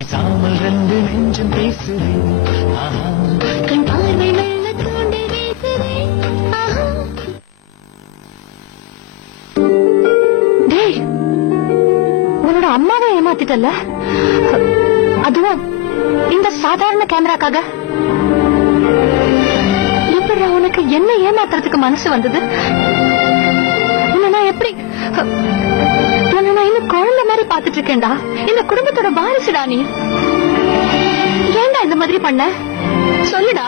சாமல் ரெண்டு நெஞ்சம் பேசுது கண் பார்வை மெல்ல தூண்டி வீசுது. டேய், உன்னோட அம்மாவை ஏமாத்திட்டல்ல, அதுவும் இந்த சாதாரண கேமராக்காக. எப்படி உனக்கு என்ன ஏமாத்துறதுக்கு மனசு வந்தது? நான் எப்படி நான் இன்னும் குழந்தை மாதிரி பாத்துட்டு இருக்கேன்டா. இந்த குடும்பத்தோட வாரிசுடா நீ. ஏன்டா இந்த மாதிரி பண்ண சொல்லுடா.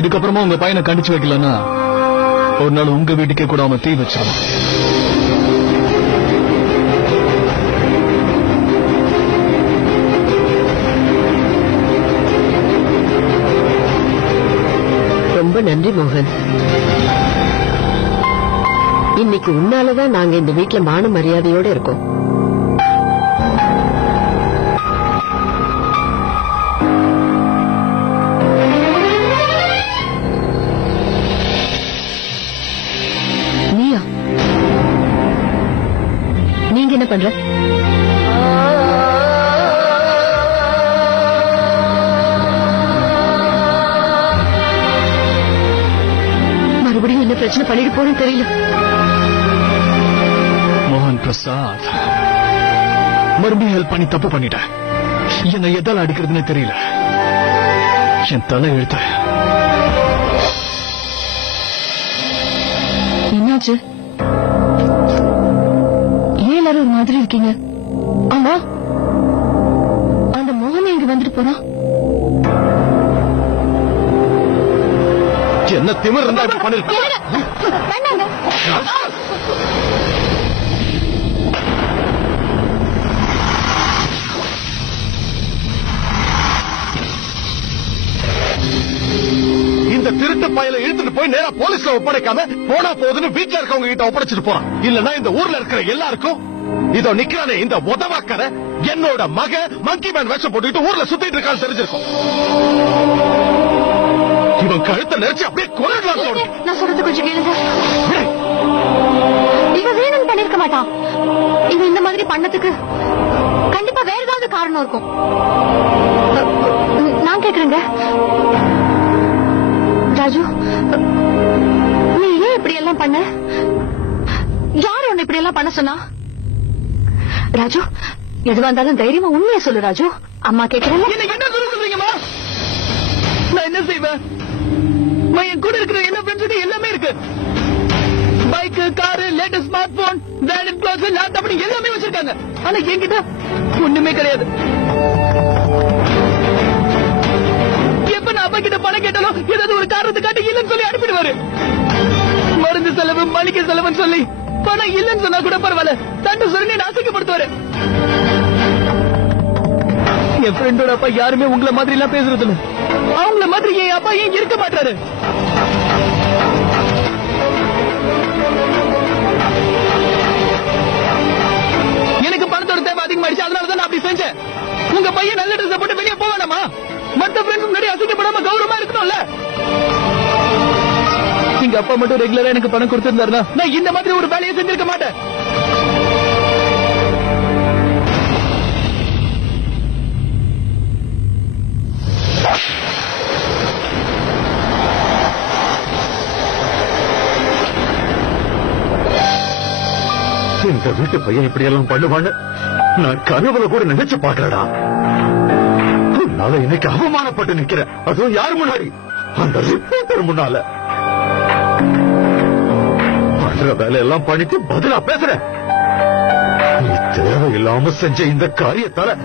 இதுக்கப்புறமா உங்க பையனை கண்டிச்சு வைக்கலன்னா ஒரு நாள் உங்க வீட்டுக்கே கூட அவன் தீ வச்சான். ரொம்ப நன்றி மோகன். இன்னைக்கு உன்னாலதான் நாங்க இந்த வீட்டுல மான மரியாதையோட இருக்கோம். நீங்க என்ன பண்ற? மறுபடியும் என்ன பிரச்சனை பண்ணிட்டு போறேன்னு தெரியல. மோகன் பிரசாத், மறுபடியும் ஹெல்ப் பண்ணி தப்பு பண்ணிட்டேன். என்னை எதால அடிக்கிறதுன்னு தெரியல. என் தலை எழுத்த. என்னாச்சு? ஒரு மாதிரி இருக்கீங்க. ஆமா, அந்த மோகன் இங்க வந்துட்டு போறான். என்ன திமிர் இருந்தா இப்படி பண்ணிருக்க? இந்த திருட்டு பயல இழுத்துட்டு போய் நேரா போலீஸ்ல ஒப்படைக்காம போனா போதுன்னு வீட்டுல இருக்கவங்க கிட்ட ஒப்படைச்சிட்டு போறான். இல்லன்னா இந்த ஊர்ல இருக்கிற எல்லாருக்கும் இதோ நிக்கிறானே இந்த உதவாக்கற என்னோட மக மங்கி மேன் வேஷம் போட்டுக்கிட்டு ஊர்ல சுத்திட்டு இருக்கான்னு தெரிஞ்சிருக்கும். இவன் கழுத்தை நெரிச்சு அப்படியே கொல்லலாம் தோணுது. நான் சொல்றது கொஞ்சம் கேளுங்க. இவன் வேணும்னு பண்ணிருக்க மாட்டான். இவன் இந்த மாதிரி பண்ணதுக்கு கண்டிப்பா வேற ஏதாவது காரணம் இருக்கும். நான் கேக்குறேங்க, ராஜு, நீ ஏன் இப்படி எல்லாம் பண்ண? யாரு உன்னை இப்படி எல்லாம் பண்ண சொன்னா? ராஜு, எதுவா இருந்தாலும் தைரியமா உண்மையை சொல்லு ராஜு. அம்மா கேக்குறேன். என்ன சொல்றீங்கம்மா? நான் என்ன செய்வேன்? என் கூட இருக்கிற என்ன ஃப்ரெண்ட்ஸ் எல்லாமே இருக்கு. Bike, car, latest smart phone, branded clothes, laptop எல்லாமே வச்சிருக்காங்க. ஆனா என்கிட்ட ஒண்ணுமே கிடையாது. எப்ப நான் அப்பா கிட்ட பணம் கேட்டாலும் ஏதாவது ஒரு காரணத்தை காட்டி இல்லன்னு சொல்லி அனுப்பிடுவாரு. மருந்து செலவு, மளிகை செலவுன்னு சொல்லி பணம் இல்லன்னு சொன்னா கூட பரவாயில்ல, தண்டு சொல்லி நாசிக்கப்படுத்துவாரு. என் ஃப்ரெண்டோட அப்பா யாருமே உங்களை மாதிரி எல்லாம் பேசுறது இல்ல. அவங்கள மாதிரி என் அப்பா ஏன் இருக்க மாட்டாரு? எனக்கு பணத்தோட தேவை அதிகமாயிடுச்சு, அதனாலதான் நான் அப்படி செஞ்சேன். உங்க பையன் நல்ல ட்ரெஸ் போட்டு வெளியே போவானாமா? மத்த ஃப்ரெண்ட்ஸ் முன்னாடி அசிங்கப்படாம கௌரவமா இருக்கணும்ல. எங்க அப்பா மட்டும் ரெகுலரா எனக்கு பணம் கொடுத்திருந்தாருன்னா நான் இந்த மாதிரி ஒரு வேலையை செஞ்சிருக்க மாட்டேன். இந்த வீட்டு பையன் இப்படி எல்லாம் பண்ணுவான்னு நான் கனவுல கூட நினைச்சு பாக்கலடா. உன்னால இன்னைக்கு அவமானப்பட்டு நிக்கிறேன். அதுவும் யார் முன்னாடி? அந்த ரிப்போர்ட்டர் முன்னால. பண்ற வேலையெல்லாம் பண்ணிட்டு பதிலா பேசுற. நீ தேவையில்லாம செஞ்ச இந்த காரியத்தால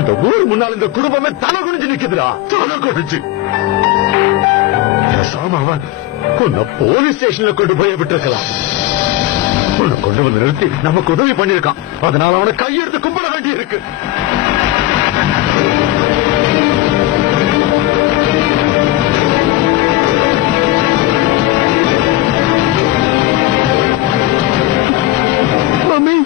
இந்த ஊர் முன்னால் இந்த குடும்பமே தலை குனிஞ்சு நிக்குதுடா. தலை குனிஞ்சு பேசாம அவன் உன்னை போலீஸ் ஸ்டேஷன்ல கொண்டு போய் விட்டுருக்கலாம். கொண்டு வந்து நிறுத்தி நமக்கு உதவி பண்ணிருக்கான். அதனால அவனை கையெடுத்து கும்பிட வேண்டி இருக்கு. மம்மி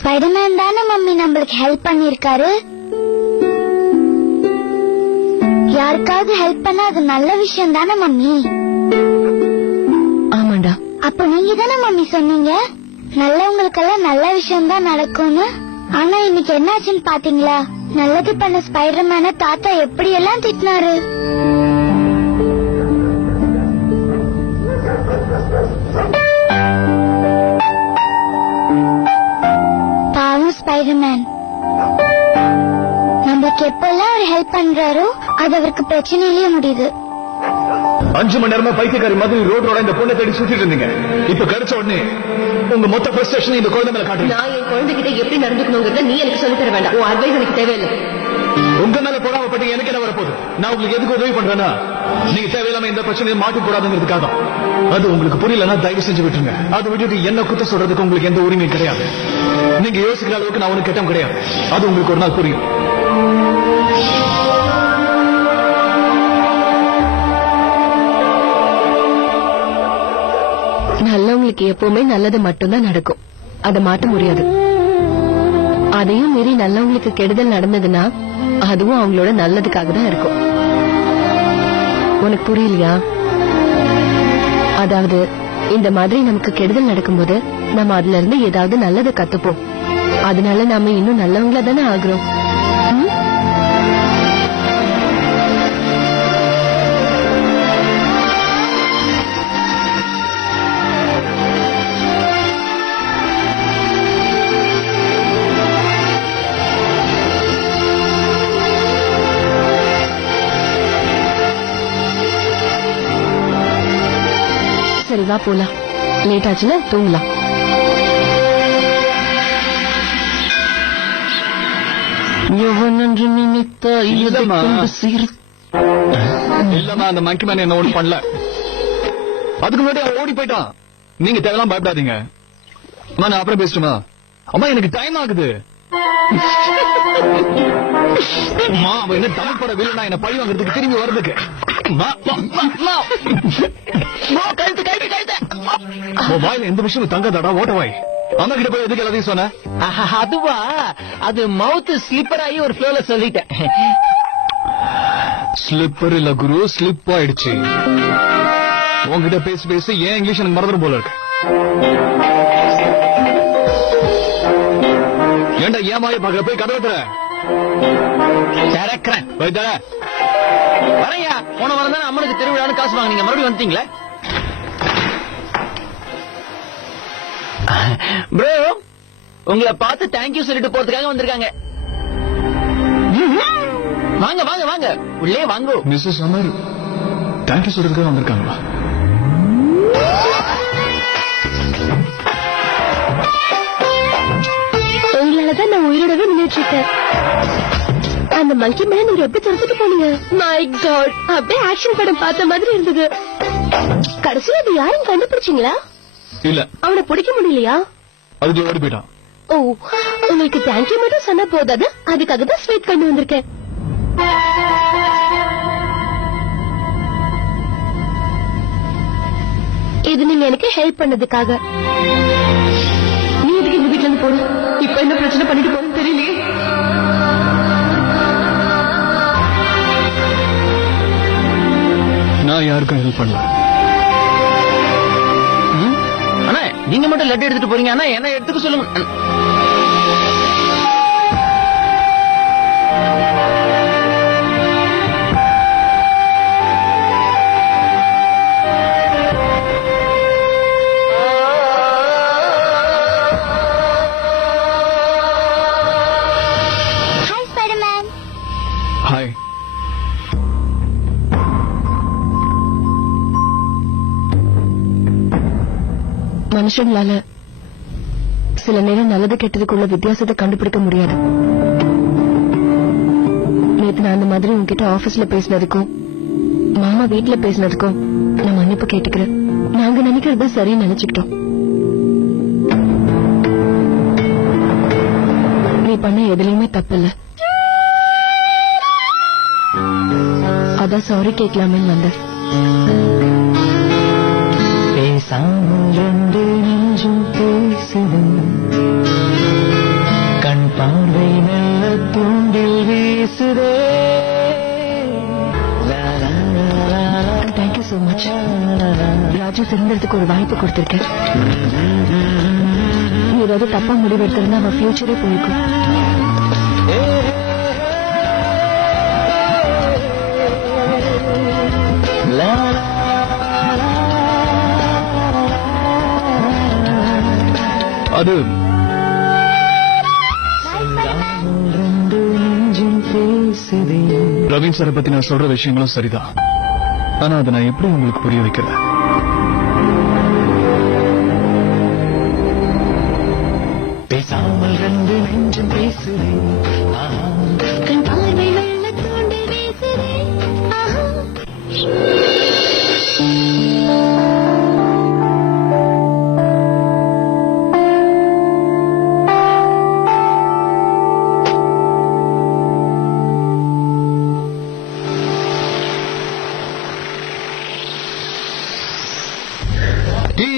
ஸ்பைடர்மேன் தானே மம்மி நம்மளுக்கு ஹெல்ப் பண்ணிருக்காரு. யாருக்காவது ஹெல்ப் பண்ணா அது நல்ல விஷயம் தானே மம்மி? ஆமாண்டா. அப்ப நீங்க தானே மம்மி சொன்னீங்க நல்லவங்களுக்கெல்லாம் நல்ல விஷயம் தான் நடக்கும்னு. ஆனா இன்னைக்கு என்னாச்சுன்னு பாத்தீங்களா? நல்லது பண்ண ஸ்பைடர்மேனை தாத்தா எப்படி எல்லாம் திட்டினாரு. பாவம் ஸ்பைடர்மேன். நம்மளுக்கு எப்பெல்லாம் அவர் ஹெல்ப் பண்றாரோ அது அவருக்கு பிரச்சனையிலேயே முடியுது. 5 மணி நேரமா பைத்தியக்காரி மாதிரி ரோடோட இந்த பொண்ணை தேடி சுத்திட்டு இருந்தீங்க. இப்ப கிடைச்ச உடனே உங்க மொத்த பிரஸ்டேஷன் இந்த குழந்தை மேல காட்டுறீங்க. நான் என் குழந்தைகிட்ட எப்படி நடந்துக்கணுங்கிறத நீ எனக்கு சொல்லித் தர வேண்டாம். உன் அட்வைஸ் எனக்கு தேவையில்லை. உங்க மேல போடாமப்பட்டு எனக்கு என்ன வரப்போகுது? நான் உங்களுக்கு எதுக்கு உதவி பண்றேன்னா நீங்க தேவையில்லாம இந்த பிரச்சனையை மாட்டி போடாதுங்கிறதுக்காக. அது உங்களுக்கு புரியலன்னா தயவு செஞ்சு விட்டுருங்க. அதை விட்டுட்டு என்ன குத்த சொல்றதுக்கு உங்களுக்கு எந்த உரிமையும் கிடையாது. நீங்க யோசிக்கிற அளவுக்கு நான் உனக்கு கெட்டம் கிடையாது. அது உங்களுக்கு ஒரு நாள் புரியும். நல்லவங்களுக்கு எப்பவுமே நல்லது மட்டும்தான் நடக்கும். அதை மாற்ற முடியாது. அதையும் மீறி நல்லவங்களுக்கு கெடுதல் நடந்ததுன்னா அதுவும் அவங்களோட நல்லதுக்காக தான் இருக்கும். உனக்கு புரியலையா? அதாவது இந்த மாதிரி நமக்கு கெடுதல் நடக்கும்போது நம்ம அதுல இருந்து ஏதாவது நல்லதை கத்துப்போம். அதனால நாம இன்னும் நல்லவங்களா தானே ஆகுறோம். சரி வா போலாம். லேட் ஆச்சுன்னா தூங்கலாம். இல்லம்மா, அந்த மங்கி மேன் என்ன ஒண்ணு பண்ணல. அதுக்கு முன்னாடி அவன் ஓடி போயிட்டான். நீங்க தேவையெல்லாம் பயப்படாதீங்க. நான் அப்புறம் பேசட்டுமா? அம்மா எனக்கு டைம் ஆகுது. அம்மா, அவன் என்ன தமிழ் பட வில்லனா என்ன பழி வாங்குறதுக்கு திரும்பி வர்றதுக்கு. வாயில எந்த விஷயமும் தங்கதாடா, ஓட்ட வாய். அம்மா கிட்ட போய் எதுக்கு எல்லாத்தையும் சொன்ன? அதுவா, அது மவுத் ஸ்லிப்பர் ஆகி ஒரு ஃப்ளோல சொல்லிட்டேன். ஸ்லிப்பர் இல்ல குரு, ஸ்லிப் ஆயிடுச்சு. உங்ககிட்ட பேசி பேசி ஏன் இங்கிலீஷ் எனக்கு மறந்துடும் போல இருக்கு. ஏண்டா ஏமாய பாக்க போய் கதவை தர திறக்கிறேன். போய் தர வரையா. போன வாரம் தான் அம்மனுக்கு திருவிழான்னு காசு வாங்கினீங்க, மறுபடியும் வந்துட்டீங்களே. ப்ரோ, உங்களை பார்த்து தேங்க்யூ சொல்லிட்டு போறதுக்காக வந்திருக்காங்க. வாங்க வாங்க வாங்க, உள்ளே வாங்க. மிஸ்ஸஸ் அமர் தேங்க்யூ சொல்றதுக்காக வந்திருக்காங்களா? உங்களாலதான் நான் உயிரோடவே நின்றுட்டு இருக்கேன். அந்த மங்கி மேல நீங்க எப்படி துரத்துட்டு போனீங்க? மை காட், அப்படியே ஆக்ஷன் படம் பார்த்த மாதிரி இருந்தது. கடைசியில அது யாரும் கண்டுபிடிச்சீங்களா? இல்ல, அவனை பிடிக்க முடியலையா? அதுக்கு ஓடி போயிட்டான். ஓ, உங்களுக்கு தேங்க்யூ மட்டும் சொன்னா போதாது, அதுக்காக தான் ஸ்வீட் கொண்டு வந்திருக்கேன். இது நீங்க எனக்கு ஹெல்ப் பண்ணதுக்காக. நீ எதுக்கு இந்த வீட்டுல இருந்து போற? இப்ப என்ன பிரச்சனை பண்ணிட்டு போறேன்னு தெரியலையே. நான் யாருக்கும் ஹெல்ப் பண்ணல. அண்ணா, நீங்க மட்டும் லெட்டர் எடுத்துட்டு போறீங்க. அண்ணா, என்ன எடுத்துக்க சொல்லுங்க. Hi Spiderman. ஹாய். மனுஷங்களால சில நேரம் நல்லது கெட்டதுக்குள்ள வித்தியாசத்தை கண்டுபிடிக்க முடியாது. நேத்து நான் அந்த மாதிரி உங்ககிட்ட ஆபீஸ்ல பேசினதுக்கும் மாமா வீட்டுல பேசினதுக்கும் நான் மன்னிப்பு கேட்டுக்கிறேன். நாங்க நினைக்கிறது சரின்னு நினைச்சுக்கிட்டோம். நீ பண்ண எதுலயுமே தப்பு இல்ல. அதான் சாரி கேட்கலாமேன்னு வந்தேன். பேசாமல் ரெண்டு நெஞ்சும் பேசுது, கண் பார்வை நல்ல தூண்டில் வீசுதே. Thank you so much. ராஜு திருந்தறதுக்கு ஒரு வாய்ப்பு கொடுத்திருக்கேன். நீ ஏதாவது தப்பா முடிவெடுத்திருந்தா அவன் ஃபியூச்சரே போயிருக்கும். அது ரவீன் சாரை பத்தி நான் சொல்ற விஷயங்களும் சரிதான். ஆனா அதை நான் எப்படி உங்களுக்கு புரிய வைக்கிறேன்? பேசாமல் ரெண்டு நெஞ்சும் பேசுதே, கண் பார்வை வெள்ள தூண்டில் வீசுதே. ஆஹா. டீ.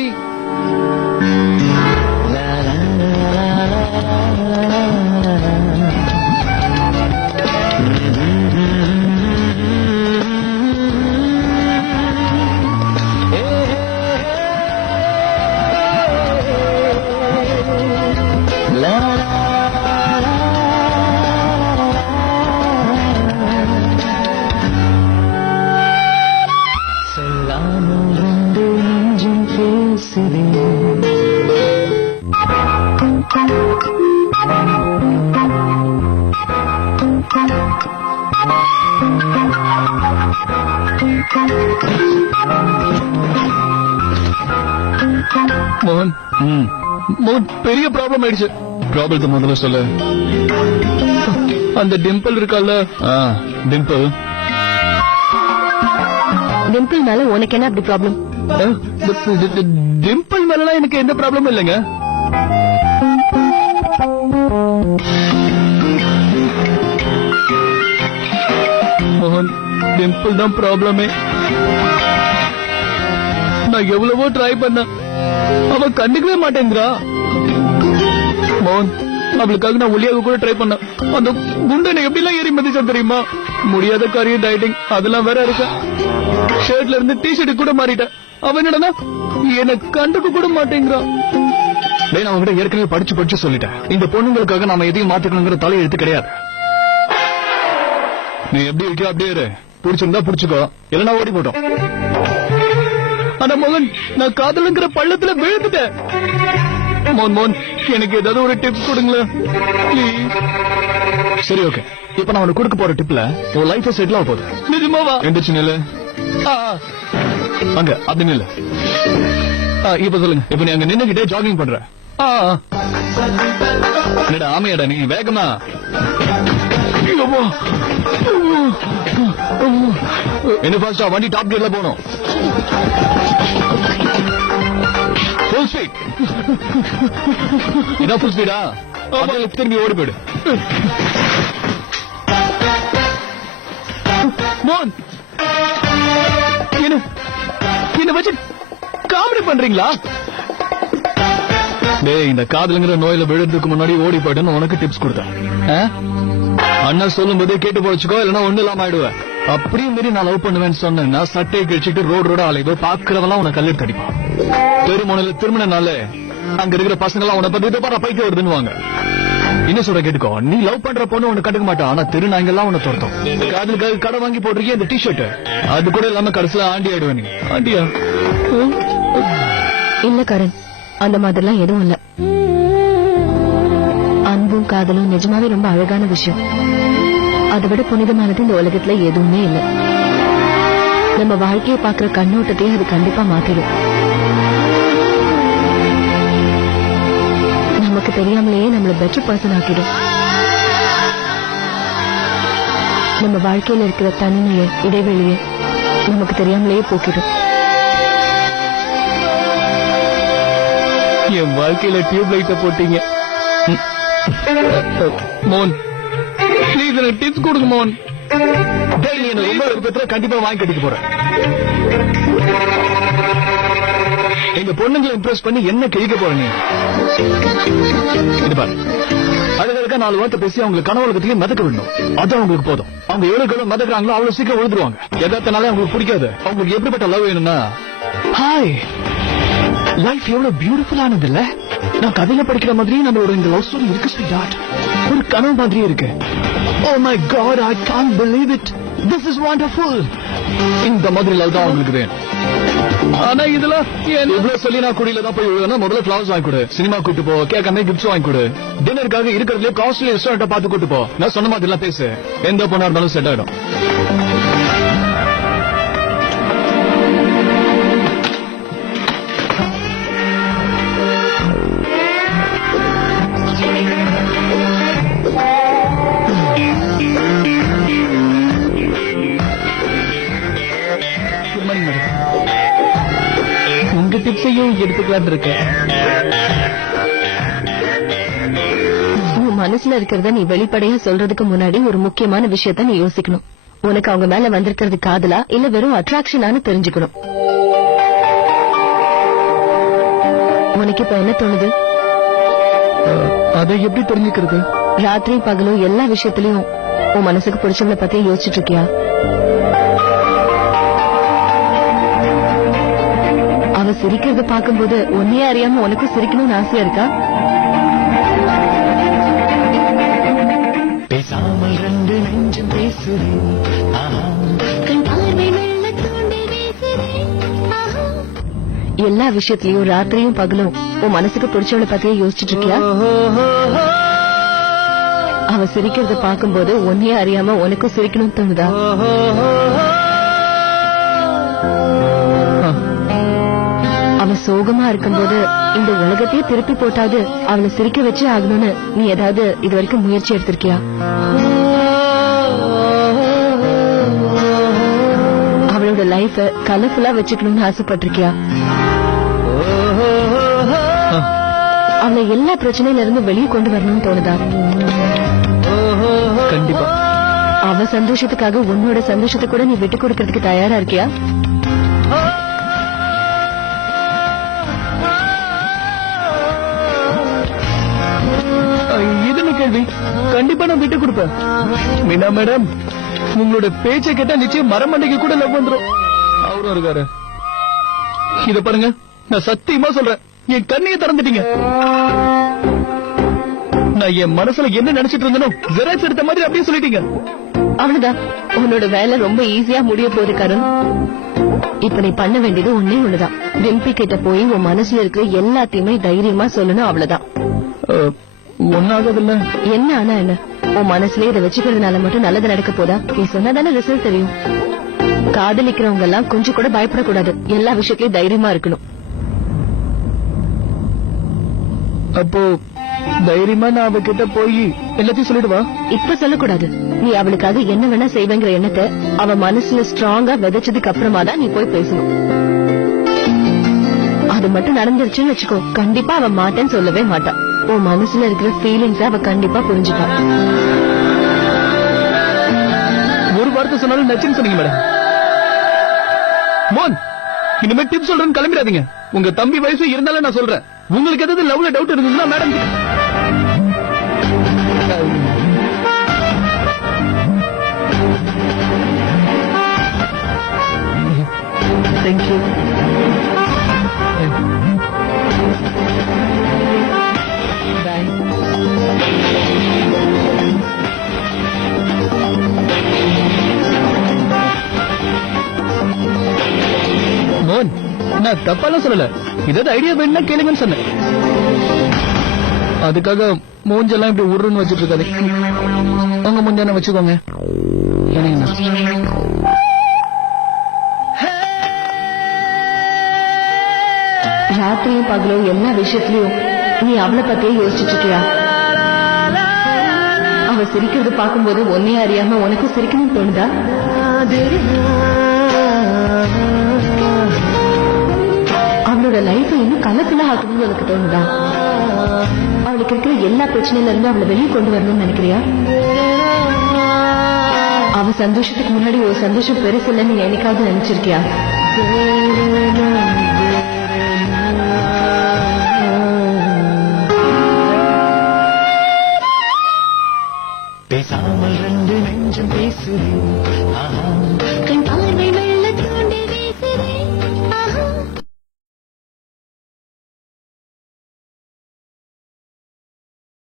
சொல்லாமல் ரெண்டு நெஞ்சும் பேசுதே. மோகன், மோகன் பெரிய ப்ராப்ளம் ஆயிடுச்சு. ப்ராப்ளத்தை முதல்ல சொல்லு. அந்த டிம்பிள் இருக்கால, டிம்பிள். டிம்பிள் மேல உனக்கு என்ன அப்படி ப்ராப்ளம்? டிம்பிள் மேல எனக்கு எந்த ப்ராப்ளமும் இல்லைங்க. மோகன், டிம்பிள் தான் ப்ராப்ளமே. நான் எவ்வளவோ ட்ரை பண்ண, அவ கண்டுக்கவே மாட்டேங்கிறா. மோகன், அவளுக்காக நான் ஒளியாக கூட ட்ரை பண்ண. அந்த குண்டனை எப்படிலாம் ஏறி மதிச்சா தெரியுமா? முடியாத காரியம் டயட்டிங் அதெல்லாம் வேற இருக்க. ஷர்ட்ல இருந்து டிஷர்ட் கூட மாறிட்டேன். அவன் என்னடா எனக்கு கண்டுக்க கூட மாட்டேங்கிறான். நான் அவங்ககிட்ட ஏற்கனவே படிச்சு சொல்லிட்டேன். இந்த பொண்ணுங்களுக்காக நாம எதையும் மாத்திக்கணுங்கிற தலையெழுத்து கிடையாது. நீ எப்படி இருக்கியோ அப்படியே இரு. பிடிச்சிருந்தா பிடிச்சுக்கோ, இல்லைன்னா ஓடி போட்டோம். ஆனா மோகன், நான் காதலுங்கிற பள்ளத்துல விழுந்துட்டேன். மோகன், எனக்கு ஏதாவது ஒரு டிப்ஸ் கொடுங்களேன். சரி, ஓகே. இப்ப நான் உனக்கு கொடுக்க போற டிப்ல உன் லைஃப் செட்டில் ஆக போகுது. நிஜமாவா? எந்திரிச்சு நில்லு. அங்க அப்படி நில்லு. இப்ப சொல்லுங்க. இப்ப நீ அங்க நின்னுகிட்டே ஜாகிங் பண்ற. என்னடா ஆமையாடா நீ? வேகமா. என்ன ஃபாஸ்டா? வண்டி டாப் கியர்ல போகணும். Full speed. இதான் ஃபுல் ஸ்பீடா? திரும்பி ஓடி போயிடு. மோகன், என்ன வச்சு காமெடி பண்றீங்களா? டேய், இந்த காதலுங்கிற நோயில விழுறதுக்கு முன்னாடி ஓடி போயிட்டுன்னு உனக்கு டிப்ஸ் கொடுத்தேன். அண்ணா சொல்லும் போதே கேட்டு போச்சுக்கோ, இல்லைன்னா ஒண்ணு இல்லாம ஆயிடுவேன். அப்படியும் மீறி நான் லவ் பண்ணுவேன்னு சொன்னேன்னா சட்டையை கிழிச்சிட்டு ரோட அலைவோ, பாக்குறவெல்லாம் உனக்கு கல்லெடுத்து அடிப்பான். தெருமுனையில திருமண நாள் அங்க இருக்கிற பசங்க எல்லாம் உன பத்தி பாரு பைக்கு வருதுன்னு வாங்க. என்ன சொல்ற கேட்டுக்கோ, நீ லவ் பண்ற பொண்ணு உனக்கு கட்டுக்க மாட்டான். ஆனா திருநாங்கெல்லாம் உன்னை துரத்தும். காதலுக்காக கடை வாங்கி போட்டிருக்கீங்க இந்த டிஷர்ட், அது கூட இல்லாம கடைசியில ஆண்டி ஆயிடுவேன். நீ ஆண்டியா? இல்ல கரண், அந்த மாதிரிலாம் எதுவும் இல்ல. அன்பும் காதலும் நிஜமாவே ரொம்ப அழகான விஷயம். அதை விட புனிதமானது இந்த உலகத்துல எதுவுமே இல்ல. நம்ம வாழ்க்கையை பாக்குற கண்ணோட்டத்தையே அது கண்டிப்பா மாத்திடும். நமக்கு தெரியாமலேயே நம்மள பெட்டர் பர்சன் ஆக்கிடும். நம்ம வாழ்க்கையில இருக்கிற தனிமையை, இடைவெளியை நமக்கு தெரியாமலேயே போக்கிடும். என் வாழ்க்கையில டியூப் லைட்ட போட்டீங்க. மோன் ப்ளீஸ் எனக்கு டிப்ஸ் கொடுங்க மோன். டேய், நீ என்ன ரொம்ப விருப்பத்துல கண்டிப்பா வாங்கி கட்டிக்க போறேன். எங்க பொண்ணுங்களை இம்ப்ரெஸ் பண்ணி என்ன கிழிக்க போற நீ? இது பாரு, அழகா 4 வார்த்தை பேசி அவங்களுக்கு கனவுலகத்திலேயே மிதக்க விடணும். அது அவங்களுக்கு போதும். அவங்க எவ்வளவு மிதக்கிறாங்களோ அவ்வளவு சீக்கிரம் விழுந்துருவாங்க. எதாத்தனால அவங்களுக்கு பிடிக்காது. அவங்களுக்கு எப்படிப்பட்ட லவ் வேணும்னா, ஹாய் லைஃப் எவ்வளவு பியூட்டிஃபுல்லானது இல்ல? நான் கதையில படிக்கிற மாதிரி நம்மளோட இந்த லவ் ஸ்டோரி இருக்கு ஸ்வீட். ஒரு கனவு மாதிரியே இருக்கு. Oh my God, I can't believe it. This is wonderful. இந்த மாதிரி லவ் தான் உங்களுக்கு வேணும். ஆனா இதெல்லாம் இவ்வளவு சொல்லி நான் குடியில தான் போய் விழுவேன்னா முதல்ல ஃபிளவர்ஸ் வாங்கி கொடு, சினிமா கூட்டு போ, கேட்காம கிஃப்ட்ஸ் வாங்கி கொடு, டின்னருக்காக இருக்கிறதுலயே காஸ்ட்லி ரெஸ்டாரண்ட்டை பார்த்து கூட்டு போ. நான் சொன்ன மாதிரி எல்லாம் பேசு. எந்த பொண்ணா இருந்தாலும் செட் ஆயிடும். உங்க டிப்ஸையும் எடுத்துக்கலாம் இருக்கேன். உன் மனசுல இருக்கிறத நீ வெளிப்படையா சொல்றதுக்கு முன்னாடி ஒரு முக்கியமான விஷயத்த நீ யோசிக்கணும். உனக்கு அவங்க மேல வந்திருக்கிறது காதலா இல்ல வெறும் அட்ராக்ஷனானு தெரிஞ்சுக்கணும். உனக்கு இப்ப என்ன தோணுது? அதை எப்படி தெரிஞ்சுக்கிறது? ராத்திரி பகலும் எல்லா விஷயத்திலயும் உன் மனசுக்கு பிடிச்சவங்களை பத்தி யோசிச்சுட்டு இருக்கியா? அவ சிரிக்கிறத பாக்கும்போது உன்னையே அறியாம உனக்கும் சிரிக்கணும்னு ஆசையா இருக்கா? பேசாமல் ரெண்டு நெஞ்சம் பேசுறேன். எல்லா விஷயத்திலயும் ராத்திரியும் பகலும் உன் மனசுக்கு பிடிச்சவளை பத்தியே யோசிச்சுட்டு இருக்கியா? அவ சிரிக்கிறத பாக்கும்போது உன்னையே அறியாம உனக்கும் சிரிக்கணும்னு தோணுதா? அவ சோகமா இருக்கும்போது இந்த உலகத்தையே திருப்பி போட்டாது அவளை சிரிக்க வச்சே ஆகணும்னு நீ ஏதாவது இது வரைக்கும் முயற்சி எடுத்திருக்கியா? அவளோட லைஃப கலர்ஃபுல்லா வச்சுக்கணும்னு ஆசைப்பட்டிருக்கியா? அவளை எல்லா பிரச்சனையில இருந்து வெளியே கொண்டு வரணும்னு தோணுதா? கண்டிப்பா. அவ சந்தோஷத்துக்காக உன்னோட சந்தோஷத்தை கூட நீ விட்டு கொடுக்கறதுக்கு தயாரா இருக்கியா? இதுன்னு கேள்வி. கண்டிப்பா நான் விட்டு கொடுப்பேன். மீனா மேடம், உங்களோட பேச்சை கேட்டா நிச்சயம் மரமண்டைக்கு கூட லவ் வந்துரும். அவரும் இருக்காரு. இத பாருங்க, நான் சத்தியமா சொல்றேன், என் கண்ணையை திறந்துட்டீங்க. நான் என் மனசுல என்ன நினைச்சிட்டு இருந்தனோ ஜெராக்ஸ் எடுத்த மாதிரி அப்படியே சொல்லிட்டீங்க. அவ்வளவுதான், உன்னோட வேலை ரொம்ப ஈஸியா முடிய போகுது கருண். இப்ப நீ பண்ண வேண்டியது ஒன்னே ஒண்ணுதான். டிம்பி கிட்ட போய் உன் மனசுல இருக்கிற எல்லாத்தையுமே தைரியமா சொல்லணும். அவ்வளவுதான். ஒன்னாகதில்ல. என்ன ஆனா என்ன? உன் மனசுலயே இதை வச்சுக்கிறதுனால மட்டும் நல்லது நடக்க போதா? நீ சொன்னாதானே ரிசல்ட் தெரியும். காதலிக்கிறவங்க எல்லாம் கொஞ்சம் கூட பயப்படக்கூடாது. எல்லா விஷயத்திலயும் தைரியமா இருக்கணும். அப்போ தைரியமா நான் அவகிட்ட போய் எல்லாத்தையும் சொல்லிடுவா? இப்ப சொல்லக்கூடாது. நீ அவளுக்காக என்ன வேணா செய்வேங்கிற எண்ணத்தை அவ மனசுல ஸ்ட்ராங்கா விதைச்சதுக்கு அப்புறமா தான் நீ போய் பேசணும். அது மட்டும் நடந்துருச்சுன்னு வச்சுக்கோ, கண்டிப்பா அவ மாட்டேன்னு சொல்லவே மாட்டா. உன் மனசுல இருக்கிற ஃபீலிங்ஸ் அவ கண்டிப்பா புரிஞ்சுப்பா. ஒரு வார்த்தை சொன்னாலும் நச்சுன்னு சொன்னீங்க மேடம். மோன், இனிமே டிப்ஸ் சொல்றேன்னு கிளம்பிடாதீங்க. உங்க தம்பி வயசு இருந்தாலும் நான் சொல்றேன். உங்களுக்கு ஏதாவது லவ்ல டவுட் இருந்ததுன்னா மேடம். தேங்க்யூ. பாய். மோன், நான் தப்பாலாம் சொல்லல. ஏதாவது ஐடியா வேணும்னா கேளுங்கன்னு சொன்னேன். அதுக்காக மூஞ்செல்லாம் இப்படி உருன்னு வச்சிட்டு இருக்காது. உங்க மூஞ்சான வச்சுக்கோங்க. ராத்திரியும் பகலும் எல்லா விஷயத்திலயும் நீ அவளை பத்தியே யோசிச்சுட்டு இருக்கியா? அவ சிரிக்கிறது பார்க்கும்போது ஒன்னே அறியாம உனக்கு சிரிக்கணும்னு தோணுதா? அவளோட லைஃப் இன்னும் கலர்ஃபுல்லா ஆக்கணும்னு உனக்கு தோணுதா? அவளுக்கு இருக்கிற எல்லா பிரச்சனையில இருந்து அவளை வெளியே கொண்டு வரணும்னு நினைக்கிறியா? அவ சந்தோஷத்துக்கு முன்னாடி ஒரு சந்தோஷம் பெருசு இல்லைன்னு நீ என்னைக்காவது நினைச்சிருக்கியா? பேசாமல் ரெண்டு நெஞ்சம் பேசுது